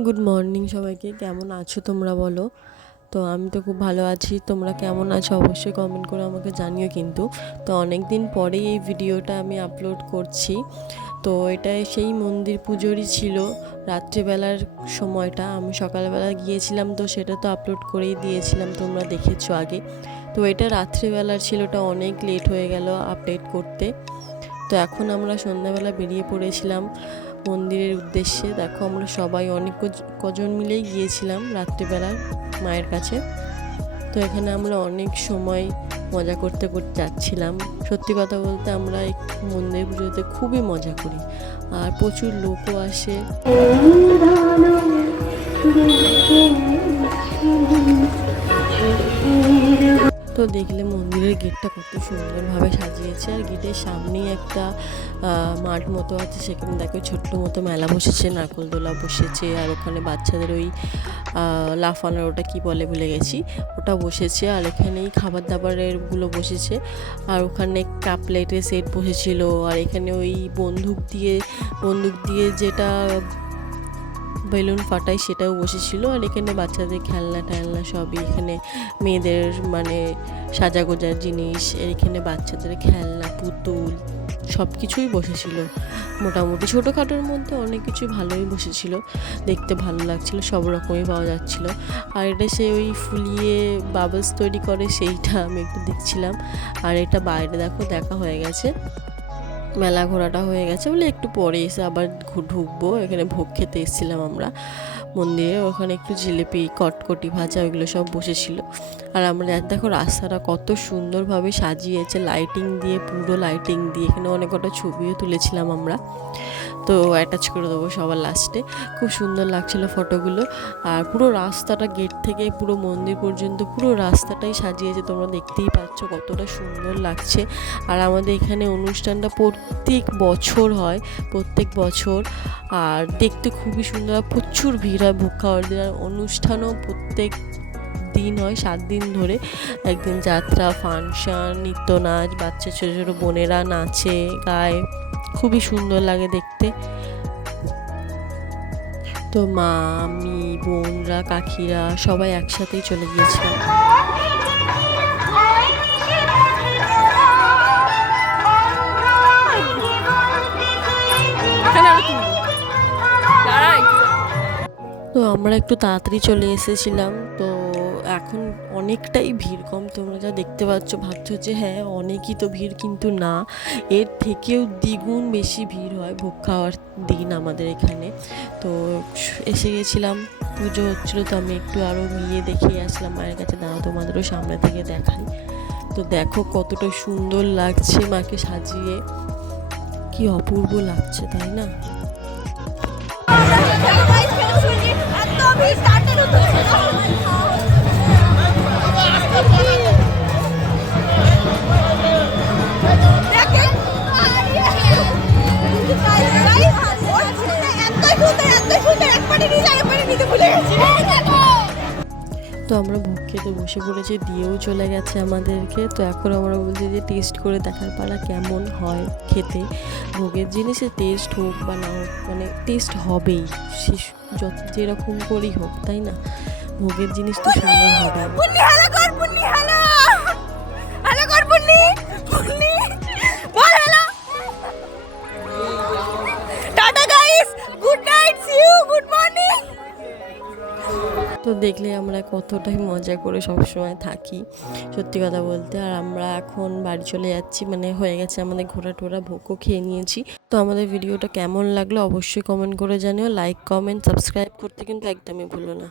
Good morning সবাইকে। কেমন আছো তোমরা বলো? তো আমি তো খুব ভালো আছি। তোমরা কেমন আছো অবশ্যই কমেন্ট করে আমাকে জানিও। কিন্তু তো অনেক দিন পরেই এই ভিডিওটা আমি আপলোড করছি। তো এটা সেই মন্দির পুজোরই ছিল, রাত্রিবেলার সময়টা। আমি সকালবেলা গিয়েছিলাম, তো সেটা তো আপলোড করেই দিয়েছিলাম, তোমরা দেখেছো আগে। তো এটা রাত্রিবেলার ছিল, ওটা অনেক লেট হয়ে গেল আপডেট করতে। তো এখন আমরা সন্ধ্যাবেলা বেরিয়ে পড়েছিলাম মন্দিরের উদ্দেশ্যে। দেখো আমরা সবাই অনেক কজন মিলেই গিয়েছিলাম রাত্রিবেলার মায়ের কাছে। তো এখানে আমরা অনেক সময় মজা করতে করতে যাচ্ছিলাম। সত্যি কথা বলতে আমরা এই মন্দির পুজোতে খুবই মজা করি, আর প্রচুর লোকও আসে। তো দেখলে মন্দিরের গেটটা কত সুন্দরভাবে সাজিয়েছে, আর গেটের সামনেই একটা মাঠ মতো আছে, সেখানে দেখো ছোট্ট মতো মেলা বসেছে, নারকোলদোলা বসেছে, আর ওখানে বাচ্চাদের ওই লাফানোর ওটা কি বলে ভুলে গেছি, ওটা বসেছে। আর এখানেই খাবার দাবারেরগুলো বসেছে, আর ওখানে কাপ প্লেটের সেট বসেছিল। আর এখানে ওই বন্দুক দিয়ে যেটা বেলুন ফাটাই সেটাও বসেছিল। আর এখানে বাচ্চাদের খেলনা টেলনা সবই, এখানে মেয়েদের মানে সাজাগোজার জিনিস, এখানে বাচ্চাদের খেলনা পুতুল সব কিছুই বসেছিল। মোটামুটি ছোটোখাটোর মধ্যে অনেক কিছু ভালোই বসেছিল, দেখতে ভালো লাগছিল, সব রকমই পাওয়া যাচ্ছিল। আর এটা সে ওই ফুলিয়ে বাবলস তৈরি করে, সেইটা আমি একটু দেখছিলাম। আর এটা বাইরে দেখো দেখা হয়ে গেছে, মেলা ঘোরাটা হয়ে গেছে বলে একটু পরে এসে আবার ঢুকবো। এখানে ভোগ খেতে এসেছিলাম আমরা মন্দিরে, ওখানে একটু জিলিপি কটকটি ভাজা ওইগুলো সব বসেছিল। আর আমরা দেখো রাস্তাটা কত সুন্দরভাবে সাজিয়েছে লাইটিং দিয়ে, পুরো লাইটিং দিয়ে। এখানে অনেক কটা ছবিও তুলেছিলাম আমরা, তো অ্যাটাচ করে দেবো সবার লাস্টে। খুব সুন্দর লাগছিল ফটোগুলো। আর পুরো রাস্তাটা গেট থেকে পুরো মন্দির পর্যন্ত পুরো রাস্তাটাই সাজিয়েছে, তোমরা দেখতেই পাচ্ছ কতটা সুন্দর লাগছে। আর আমাদের এখানে অনুষ্ঠানটা প্রত্যেক বছর হয়, প্রত্যেক বছর। আর দেখতে খুবই সুন্দর, প্রচুর ভিড় হয় ভোগ খাওয়ার দিন। আর অনুষ্ঠানও প্রত্যেক দিন হয় 7 দিন ধরে। একদিন যাত্রা, ফাংশন, নৃত্য নাচ, বাচ্চা ছোটো ছোটো বোনেরা নাচে গায়, খুবই সুন্দর লাগে দেখতে। তো মা, আমি, বোনরা, কাকিরা সবাই একসাথেই চলে গিয়েছিলাম। তো আমরা একটু তাড়াতাড়ি চলে এসেছিলাম। তো এখন অনেকটাই ভিড় কম, তোমরা যা দেখতে পাচ্ছ ভাবছো যে হ্যাঁ অনেকই তো ভিড়, কিন্তু না, এর থেকেও দ্বিগুণ বেশি ভিড় হয় ভোগ খাওয়ার দিন আমাদের এখানে। তো এসে গেছিলাম, পুজো হচ্ছিলো, তো আমি একটু আরও গিয়ে দেখিয়ে আসলাম মায়ের কাছে। দাঁড়াও তোমাদেরও সামনে থেকে দেখাই। তো দেখো কতটা সুন্দর লাগছে মাকে সাজিয়ে, কি অপূর্ব লাগছে তাই না? তো আমরা ভোগ খেতে বসে পড়েছি, দিয়েও চলে গেছে আমাদেরকে। তো এখন আমরা বলছি যে টেস্ট করে দেখার পালা, কেমন হয় খেতে। ভোগের জিনিসে টেস্ট হোক বা না হোক, মানে টেস্ট হবেই, যত যেরকম করেই হোক, তাই না? ভোগের জিনিস তো সুন্দর হবে। তো দেখলে আমরা কতটাই মজা করে সবসময় থাকি, সত্যি কথা বলতে। আর আমরা এখন বাড়ি চলে যাচ্ছি, মানে হয়ে গেছে আমাদের ঘোরা টোরা, ভোগও খেয়ে নিয়েছি। তো আমাদের ভিডিওটা কেমন লাগলো অবশ্যই কমেন্ট করে জানিও। লাইক, কমেন্ট, সাবস্ক্রাইব করতে কিন্তু একদমই ভুলো না।